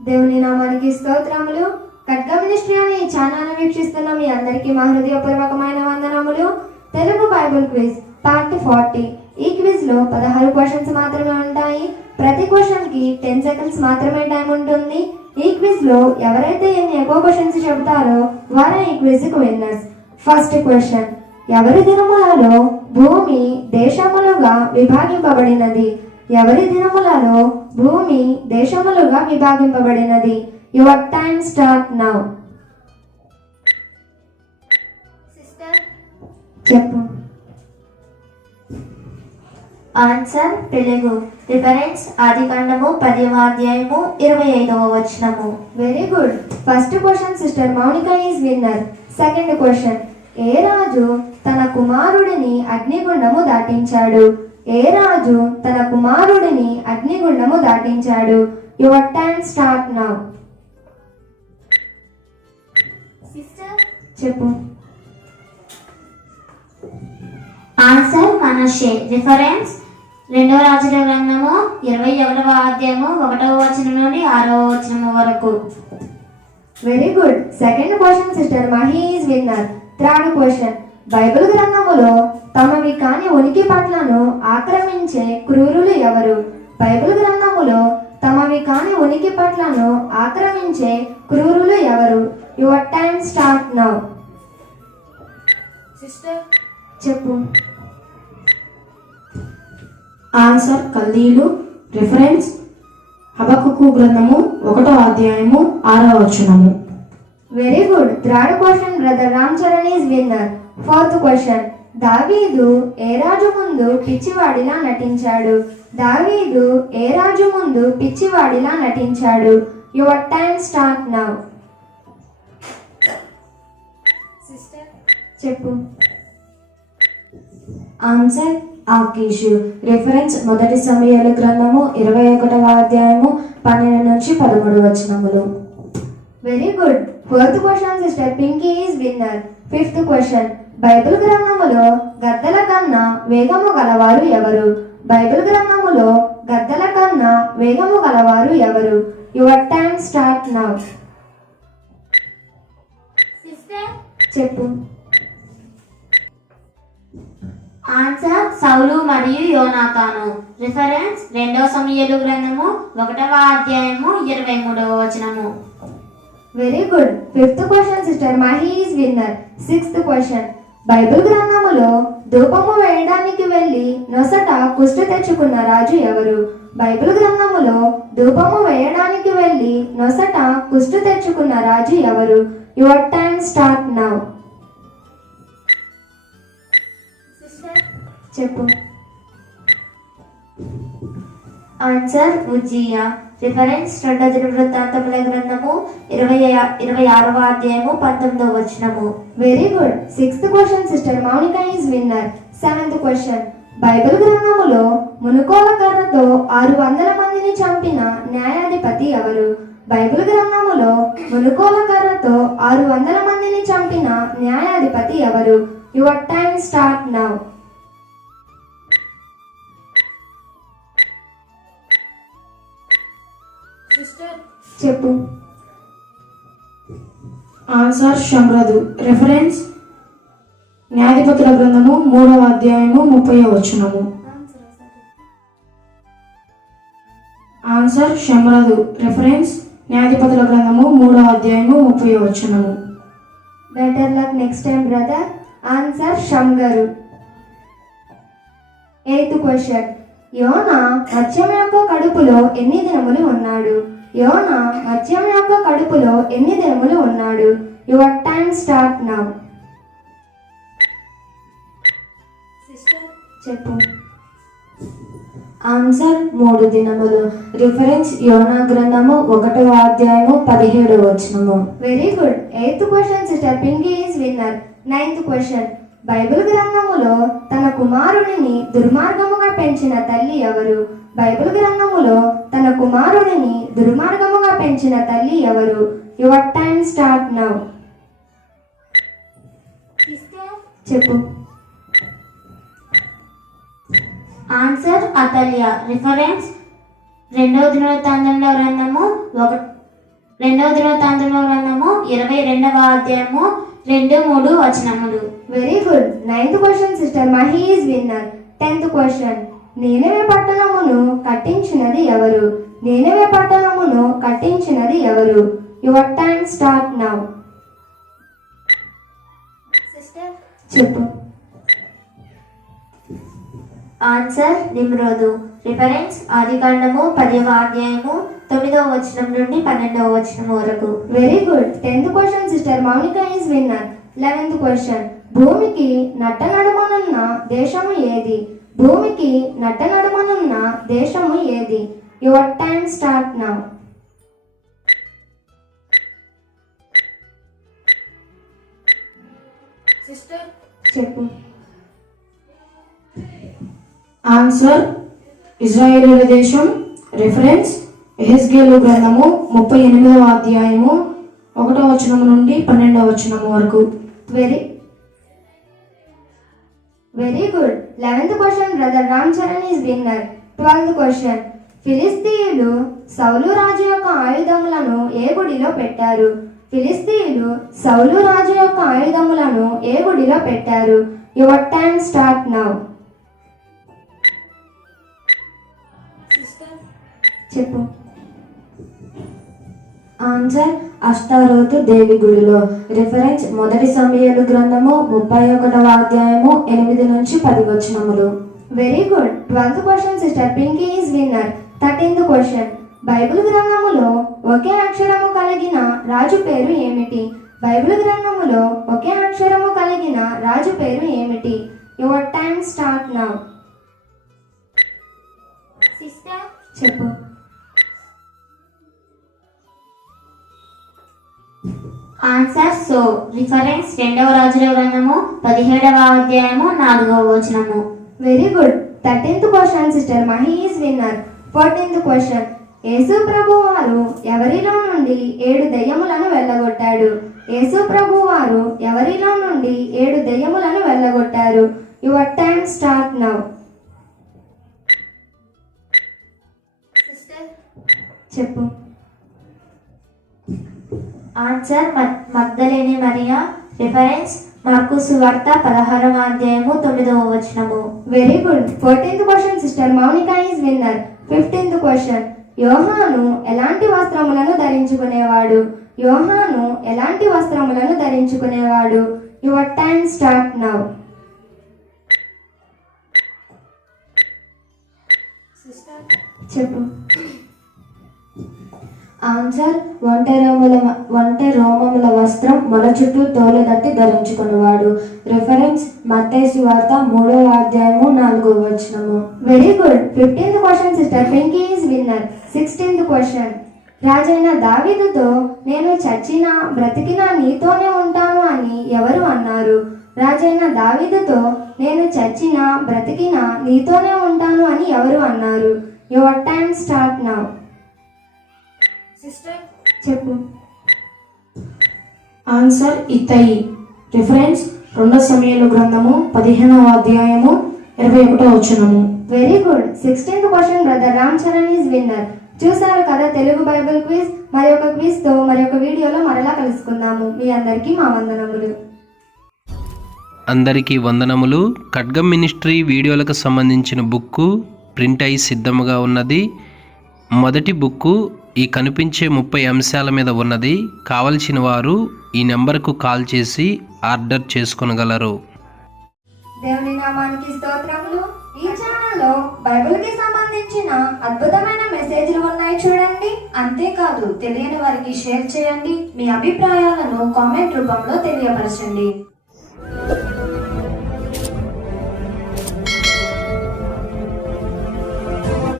దేవుని నామానికి స్తోత్రములు. ఖడ్గ మినిస్ట్రీ అనే ఈ ఛానల్ వీక్షిస్తున్న మీ అందరికీ మా హృదయపూర్వకమైన వందనములు. Telugu Bible quiz part forty. ఈ క్విజ్లో పదహారు క్వశ్చన్స్ మాత్రమే ఉంటాయి. ప్రతి క్వశ్చన్కి టెన్ సెకండ్స్ మాత్రమే టైం ఉంటుంది. ఈ క్విజ్లో ఎవరైతే ఎన్ని ఎక్కువ క్వశ్చన్స్ చెబుతారో వారే ఈ క్విజ్కు విన్నర్స్. ఫస్ట్ క్వశ్చన్ ఎవరి దినములలో భూమి దేశములుగా విభాగింపబడినది? ఎవరి దినములలో భూమి దేశములుగా విభాగింపబడినది. యువర్ టైం స్టార్ట్ నౌ చెప్పు. ఆన్సర్ తెలుగు. రిఫరెన్స్ ఆదికాండము పదవ అధ్యాయము ఇరవై ఐదవ వచనము. Very good first question sister Mounika is winner second question ఏ రాజు తన కుమారుడిని అగ్నిగుండము దాటించాడు? ఏ రాజు తన కుమారుడిని అగ్నిగుండము దాటించాడు. యువర్ టైం స్టార్ట్ నౌ చెప్పు. ఆన్సర్ మనషే రిఫరెన్స్ రెండవ రాజుల గ్రంథము ఇరవై ఒకటవ అధ్యాయము ఒకటవ వచనం నుండి ఆరవ వచనము వరకు. Very good second question sister Mahi is winner third question Bible గ్రంథములో తమవి కాని ఉనికి పట్లను ఆక్రమించే క్రూరులు ఎవరు? బైబిల్ గ్రంథములో తమవి కాని ఉనికి పట్లను ఆక్రమించే క్రూరులు ఎవరు? యువర్ టైం స్టార్ట్ నౌ చెప్పు. ఆన్సర్ కల్దీలు రిఫరెన్స్ హబకుకు గ్రంథము ఒకటో అధ్యాయము ఆరవ వచనము. Very good third question brother Ram Charan is winner fourth question. దావీదు ఏ రాజు ముందు పిచ్చివాడిలా నటించాడు? దావీదు ఏ రాజు ముందు పిచ్చివాడిలా నటించాడు? యువర్ టైం స్టార్ట్ నౌ చెప్పు. ఆన్సర్ ఆకీషు రిఫరెన్స్ మొదటి సమయాల గ్రంథము ఇరవై ఒకటవ అధ్యాయము పన్నెండు నుంచి పదమూడు వచనములు. Very good fourth question sister Pinky is winner fifth question Bible గ్రంథములో గద్దల కన్నా వేగము గలవారు ఎవరు? బైబిల్ గ్రంథములో గద్దల కన్నా వేగము గలవారు ఎవరు? యువర్ టైం స్టార్ట్ నౌ చెప్పు. ఆన్సర్ సౌలు మరియు యోనాతాను. రిఫరెన్స్ రెండవ సమయలు గ్రంథము ఒకటవ అధ్యాయము ఇరవై మూడవ వచనము. Very good fifth question sister Mahi is winner sixth question Bible గ్రంథములో ధూపము వేయడానికి వెళ్ళి నొసట కుష్ట తెచ్చుకున్న రాజు ఎవరు? బైబిల్ గ్రంథములో ధూపము వేయడానికి వెళ్ళి నొసట కుష్టు తెచ్చుకున్న రాజు ఎవరు? యువర్ టైం స్టార్ట్ నౌ చెప్పు. ఆన్సర్ ఉజ్జియా రిఫరెన్స్ రెండో దిన వృత్తాంతముల గ్రంథము ఇరవై ఇరవై ఆరవ అధ్యాయము పంతొమ్మిదవ వచనము. Very good sixth question sister Mounika is winner seventh question Bible గ్రంథములో మునుకోల కర్రతో ఆరు వందల మందిని చంపిన న్యాయాధిపతి ఎవరు? బైబిల్ గ్రంథములో మునుకోల కర్రతో ఆరు వందల మందిని చంపిన న్యాయాధిపతి ఎవరు? యువర్ టైం స్టార్ట్ నౌ చెప్పు. ఆన్సర్ షమ్రదు రిఫరెన్స్ న్యాయాధిపతుల గ్రంథము మూడవ అధ్యాయము ముప్పై వచనము. ఆన్సర్ షమ్రదు రిఫరెన్స్ న్యాయాధిపతుల గ్రంథము మూడవ అధ్యాయము ముప్పై వచనము. Better luck next time brother answer షంగరు eighth question యోన మత్స్యం యొక్క కడుపులో ఎన్ని దినములు ఉన్నాడు? యోన మత్స్యం యొక్క కడుపులో ఎన్ని దినములు ఉన్నాడు? యువర్ టైం స్టార్ట్ నౌ చెప్పు. ఆన్సర్ మూడు దినములు. రిఫరెన్స్ యోనా గ్రంథము ఒకటవ అధ్యాయము పదిహేడు వచనము. Very good eighth question sister Pinky is winner ninth question Bible గ్రంథములో తన కుమారుడిని దుర్మార్గముగా పెంచిన తల్లి ఎవరు? బైబిల్ గ్రంథములో తన కుమారుడిని దుర్మార్గముగా పెంచిన తల్లి ఎవరు? యువర్ టైం స్టార్ట్ నౌ చెప్పు. ఆన్సర్ అతల్య రిఫరెన్స్ రెండవ దినవృత్తాంతంలో గ్రంథము ఒక రెండవ దినవృత్తాంతముల గ్రంథము ఇరవై రెండవ అధ్యాయము రెండు మూడు వచనములు. Very good ninth question sister Mahi is winner tenth question నేనవే పట్టణమును కట్టించినది ఎవరు? నేనవే పట్టణమును కట్టించినది ఎవరు? యువర్ టైం స్టార్ట్ నౌ చెప్పు. ఆన్సర్ నిమ్రోదు రిఫరెన్స్ ఆదికాండము పదవ అధ్యాయము తొమ్మిదవ వచనం నుండి పన్నెండవ వచనం వరకు. Very good tenth question sister Mounika is winner eleventh question భూమికి నట్ట నడుమనున్న దేశము ఏది? భూమికి నట్ట నడుమనున్న దేశము ఏది? యువర్ టైం స్టార్ట్ నౌ చెప్పు. ఆన్సర్ ఇజ్రాయేలీల దేశం. రిఫరెన్స్ ఎహెస్గేలు గ్రంథము ముప్పై ఎనిమిదవ అధ్యాయము ఒకటో వచనం నుండి పన్నెండవ వచనం వరకు. Very very good. Eleventh question brother Ram Charan is winner. Twelfth question. ఫిలిస్తీయులు సౌలు రాజు యొక్క ఆయుధములను ఏ గుడిలో పెట్టారు? ఫిలిస్తీయులు సౌలు రాజు యొక్క ఆయుధములను ఏ గుడిలో పెట్టారు? యువర్ టైం స్టార్ట్ నౌ చెప్పు. ఆన్సర్ అష్టారోతు దేవి గుడిలో. రిఫరెన్స్ మొదటి సమయాలు గ్రంథము ముప్పై ఒకటవ అధ్యాయము ఎనిమిది నుంచి పది వచనములు. Very good twelfth question sister Pinky is winner thirteenth question Bible గ్రంథములో ఒకే అక్షరము కలిగిన రాజు పేరు ఏమిటి? బైబిల్ గ్రంథములో ఒకే అక్షరము కలిగిన రాజు పేరు ఏమిటి? యువర్ టైం స్టార్ట్ నౌ చెప్పు ఆన్సర్ సో రిఫరెన్స్ రెండవ రాజుల గ్రంథము పదిహేడవ అధ్యాయము నాలుగవ వచనము. Very good thirteenth question sister Mahi is winner fourteenth question యేసు ప్రభు వారు ఎవరిలో నుండి ఏడు దెయ్యములను వెళ్ళగొట్టాడు? యేసు ప్రభు వారు ఎవరిలో నుండి ఏడు దెయ్యములను వెళ్ళగొట్టారు? యువర్ టైం స్టార్ట్ నౌ చెప్పు. ఆన్సర్ మగ్ధలేని మరియా రిఫరెన్స్ మార్కు సువార్త పదహారవ అధ్యాయము తొమ్మిదవ వచనము. Very good fourteenth question sister Mounika is winner fifteenth question యోహాను ఎలాంటి వస్త్రములను ధరించుకునేవాడు? యోహాను ఎలాంటి వస్త్రములను ధరించుకునేవాడు? యువర్ టైం స్టార్ట్ నౌ చెప్పు. ఆన్సర్ వంట రోమల వంట రోమముల వస్త్రం మొల చుట్టూ తోలుదట్టి ధరించుకున్నవాడు ధరించుకునేవాడు. రిఫరెన్స్ మత్తేసు వార్త మూడవ అధ్యాయము నాలుగో వచనము. Very good fifteenth question sister Pinky is winner sixteenth question రాజైన దావీదుతో నేను చచ్చినా బ్రతికినా నీతోనే ఉంటాను అని ఎవరు అన్నారు? రాజైన దావీదుతో నేను చచ్చినా బ్రతికినా నీతోనే ఉంటాను అని ఎవరు అన్నారు? యువర్ టైం స్టార్ట్ నౌ చెప్పు. ఆన్సర్ ఇత్తయి. రిఫరెన్స్ రెండో సమయంలో గ్రంథము పదిహేనవ అధ్యాయము ఇరవై ఒకటో వచ్చినము very good sixteenth question brother Ram Charan is winner చూసారు కదా తెలుగు బైబిల్ క్విజ్? మరి ఒక క్విజ్తో మరి ఒక వీడియోలో మరలా కలుసుకుందాము. మీ అందరికీ మా వందనములు. అందరికీ వందనములు. ఖడ్గం మినిస్ట్రీ వీడియోలకు సంబంధించిన బుక్కు ప్రింట్ అయి సిద్ధముగా ఉన్నది. మొదటి బుక్కు ఈ కనిపించే ముప్పై అంశాల మీద ఉన్నది కావలసిన వారు ఈ నెంబర్కు కాల్ చేసి ఆర్డర్ చేసుకొనగలరు. దేవుని నామానికి స్తోత్రములు. ఈ ఛానల్లో బైబిల్కి సంబంధించిన అద్భుతమైన మెసేజ్లు ఉన్నాయి చూడండి. అంతేకాదు తెలియని వారికి షేర్ చేయండి. మీ అభిప్రాయాలను కామెంట్ రూపంలో తెలియపరచండి.